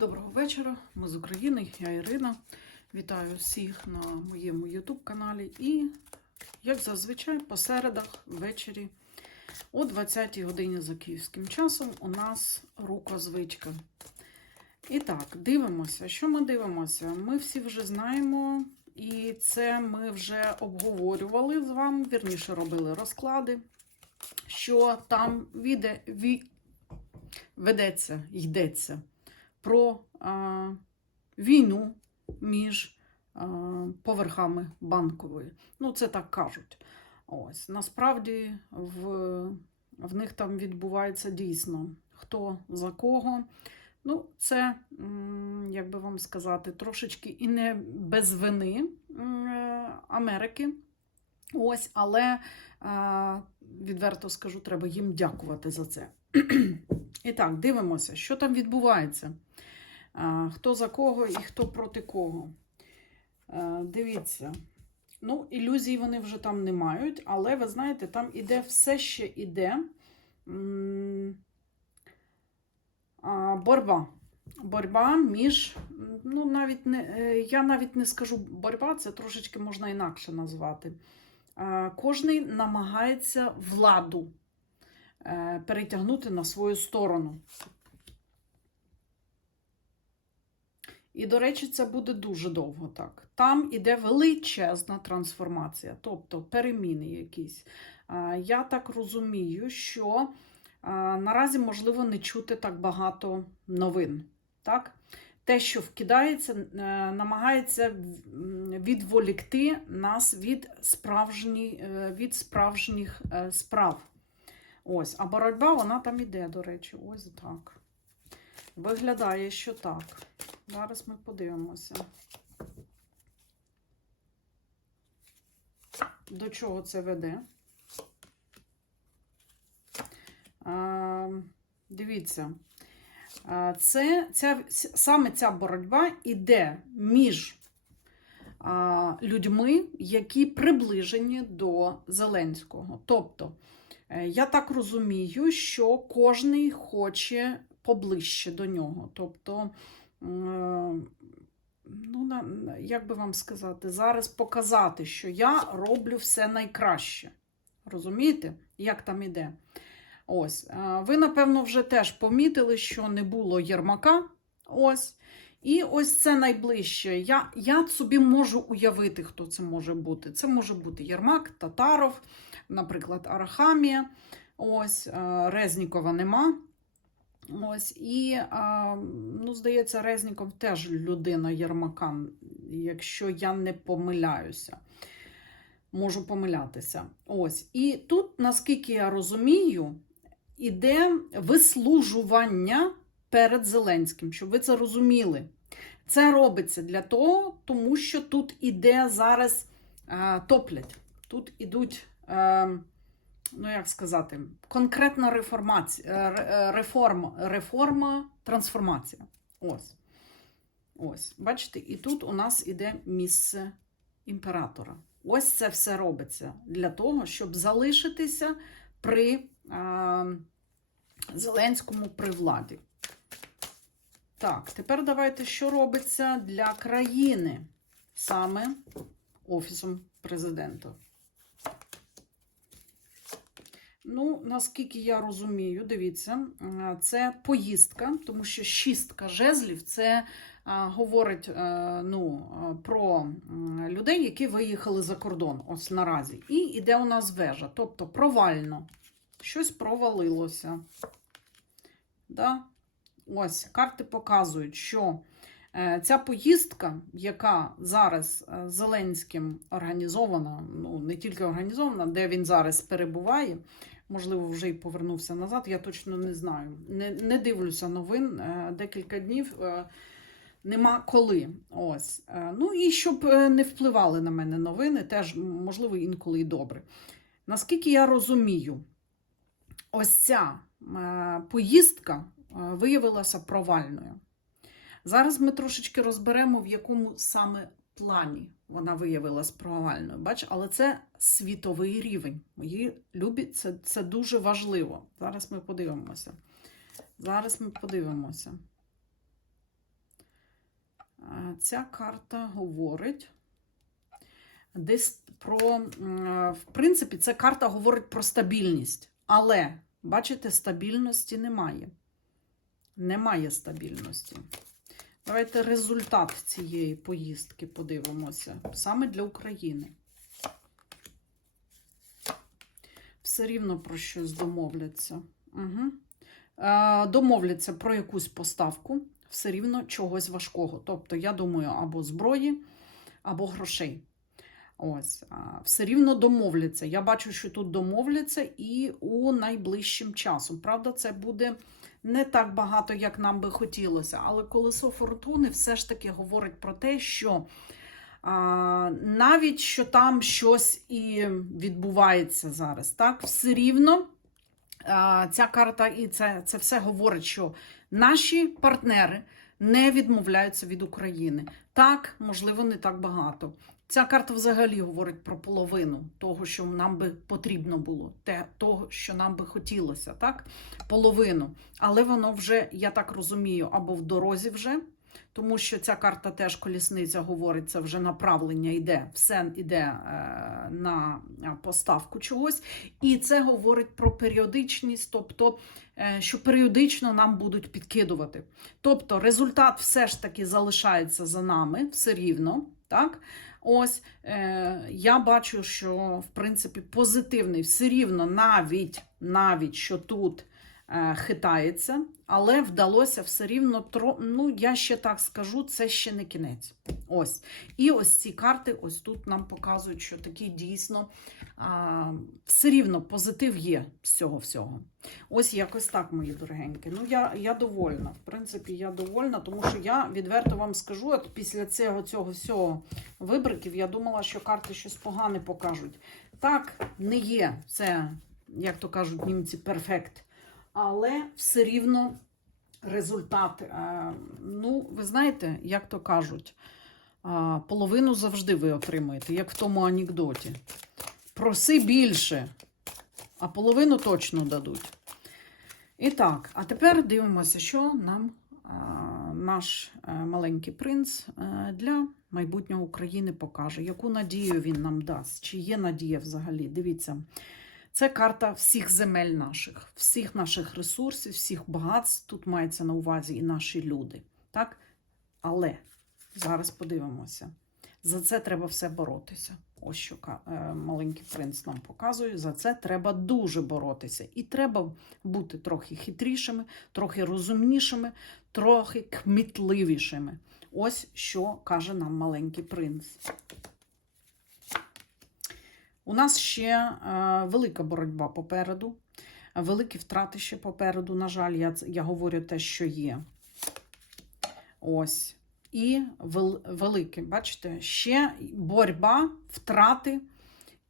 Доброго вечора, ми з України, я Ірина. Вітаю всіх на моєму YouTube каналі. І, як зазвичай, по середах ввечері о 20-й годині за київським часом у нас рукозвичка. І так, дивимося. Що ми дивимося? Ми всі вже знаємо, і це ми вже обговорювали з вами, вірніше робили розклади, що там віде, ві, ведеться, йдеться про а, війну між а, поверхами банкової. Ну, це так кажуть. Ось насправді в, в них там відбувається дійсно хто за кого. Ну, це, як би вам сказати, трошечки і не без вини е, Америки. Ось, але е, відверто скажу, треба їм дякувати за це. І так, дивимося, що там відбувається. Хто за кого і хто проти кого. Дивіться. Ну, ілюзій вони вже там не мають, але ви знаєте, там іде все ще іде м, а, боротьба. Боротьба між, ну, навіть не, е, я навіть не скажу боротьба, це трошечки можна інакше назвати. Кожний намагається владу перетягнути на свою сторону. І, до речі, це буде дуже довго так. Там іде величезна трансформація, тобто переміни якісь. Я так розумію, що наразі можливо не чути так багато новин. Так? Те, що вкидається, е, намагається відволікти нас від, справжні, е, від справжніх е, справ. Ось, а боротьба вона там іде, до речі, ось так. Виглядає, що так. Зараз ми подивимося. До чого це веде? А, дивіться, це, ця, саме ця боротьба іде між а, людьми, які приближені до Зеленського. Тобто, я так розумію, що кожний хоче поближче до нього. Тобто, е, ну, як би вам сказати, зараз показати, що я роблю все найкраще. Розумієте, як там іде? Ось, е, ви, напевно, вже теж помітили, що не було Єрмака. Ось. І ось це найближче. Я, я собі можу уявити, хто це може бути. Це може бути Єрмак, Татаров, наприклад, Арахамія. Ось, е, Резнікова нема. Ось, і, ну, здається, Резніков теж людина Єрмака, якщо я не помиляюся. Можу помилятися. Ось. І тут, наскільки я розумію, іде вислужування перед Зеленським, щоб ви це розуміли. Це робиться для того, тому що тут іде зараз е, топлять. Тут ідуть, е, ну як сказати, конкретна реформація, е, е, реформа, реформа, трансформація. Ось. Ось. Бачите, і тут у нас іде місце імператора. Ось це все робиться для того, щоб залишитися при е, Зеленському при владі. Так, тепер давайте, що робиться для країни саме Офісом президента. Ну, наскільки я розумію, дивіться, е, це поїздка, тому що шістка жезлів це а, говорить е, ну, е, про людей, які виїхали за кордон, ось наразі. І іде у нас вежа, тобто провально. Щось провалилося. Да? Ось карти показують, що е, ця поїздка, яка зараз е, Зеленським організована, ну не тільки організована, де він зараз перебуває, можливо, вже й повернувся назад, я точно не знаю. Не, не дивлюся новин е, декілька днів. е, Нема коли. Ось. Е, Ну і щоб не впливали на мене новини, теж, можливо, інколи і добре. Наскільки я розумію, ось ця поїздка виявилася провальною. Зараз ми трошечки розберемо, в якому саме плані вона виявилась провальною. Бач, але це світовий рівень. Мої любі, це, це дуже важливо. Зараз ми подивимося. Зараз ми подивимося. Ця карта говорить десь про, е, в принципі, ця карта говорить про стабільність. Але, бачите, стабільності немає. Немає стабільності. Давайте результат цієї поїздки подивимося. Саме для України. Все рівно про щось домовляться. Угу. Е, домовляться про якусь поставку, все рівно чогось важкого. Тобто, я думаю, або зброї, або грошей. Ось, все рівно домовляться. Я бачу, що тут домовляться і у найближчим часом. Правда, це буде не так багато, як нам би хотілося. Але колесо фортуни все ж таки говорить про те, що а, навіть що там щось і відбувається зараз, так, все рівно ця карта і це, це все говорить, що наші партнери не відмовляються від України. Так, можливо, не так багато. Ця карта взагалі говорить про половину того, що нам би потрібно було, те, того, що нам би хотілося, так? Половину. Але воно вже, я так розумію, або в дорозі вже, тому що ця карта теж колісниця говорить, це вже направлення йде, все йде е, на поставку чогось. І це говорить про періодичність, тобто, е, що періодично нам будуть підкидувати. Тобто результат все ж таки залишається за нами все рівно. так? Ось е, я бачу, що в принципі позитивний все рівно, навіть навіть що тут е, хитається, але вдалося все рівно ну я ще так скажу, це ще не кінець. Ось. І ось ці карти, ось тут нам показують, що такі дійсно а, все рівно позитив є з цього всього. Ось якось так, мої дорогенькі. Ну, я, я довольна. В принципі, я довольна, тому що я відверто вам скажу, от після цього цього всього вибриків я думала, що карти щось погане покажуть. Так, не є це, як то кажуть німці, перфект. Але все рівно результат. Ну, ви знаєте, як то кажуть, половину завжди ви отримуєте, як в тому анекдоті. Проси більше, а половину точно дадуть. І так, а тепер дивимося, що нам наш е, маленький принц е, для майбутнього України покаже, яку надію він нам дасть, чи є надія взагалі. Дивіться, це карта всіх земель наших, всіх наших ресурсів, всіх багатств. Тут мається на увазі і наші люди. Так? Але зараз подивимося. За це треба все боротися. Ось що е, маленький принц нам показує. За це треба дуже боротися. І треба бути трохи хитрішими, трохи розумнішими, трохи кмітливішими. Ось що каже нам маленький принц. У нас ще е, велика боротьба попереду, великі втрати ще попереду. На жаль, я, я говорю те, що є. Ось. І вел, велике, бачите, ще боротьба, втрати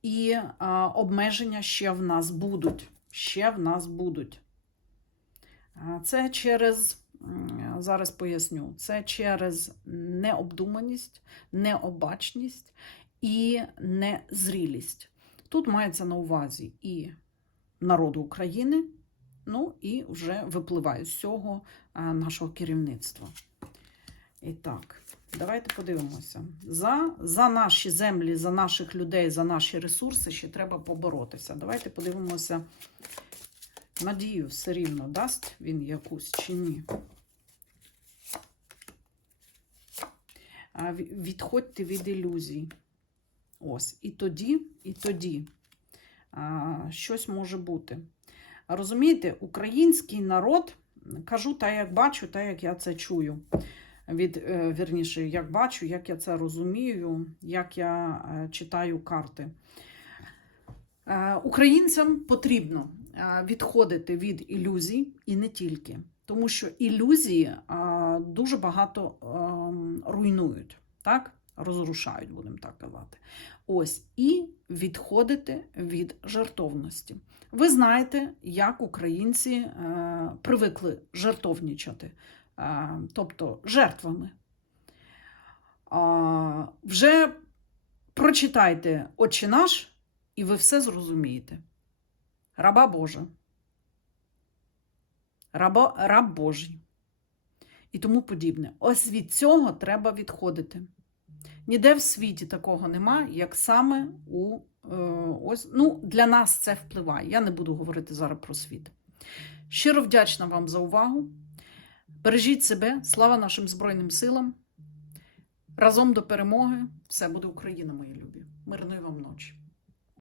і е, обмеження ще в нас будуть. Ще в нас будуть. Це через, зараз поясню, це через необдуманість, необачність і незрілість. Тут мається на увазі і народу України, ну і вже випливає з цього е, нашого керівництва. І так, давайте подивимося. За, за наші землі, за наших людей, за наші ресурси ще треба поборотися. Давайте подивимося. Надію все рівно дасть він якусь чи ні. Відходьте від ілюзій. Ось. І тоді, і тоді а, щось може бути. Розумієте, український народ, кажу так, як бачу, так, як я це чую від е, вірніше, як бачу, як я це розумію, як я е, читаю карти. Е, Українцям потрібно відходити від ілюзій і не тільки, тому що ілюзії дуже багато ем, руйнують, так? Розрушають, будемо так казати. Ось і відходити від жертовності. Ви знаєте, як українці е, привикли жертовнічати а, тобто жертвами. А, Вже прочитайте Отче наш, і ви все зрозумієте. Раба Божа. Раба, раб Божий. і тому подібне. Ось від цього треба відходити. Ніде в світі такого нема, як саме у е, ось ну, для нас це впливає. Я не буду говорити зараз про світ. Щиро вдячна вам за увагу. Бережіть себе, слава нашим Збройним силам. Разом до перемоги. Все буде Україна, мої любі. Мирної вам ночі.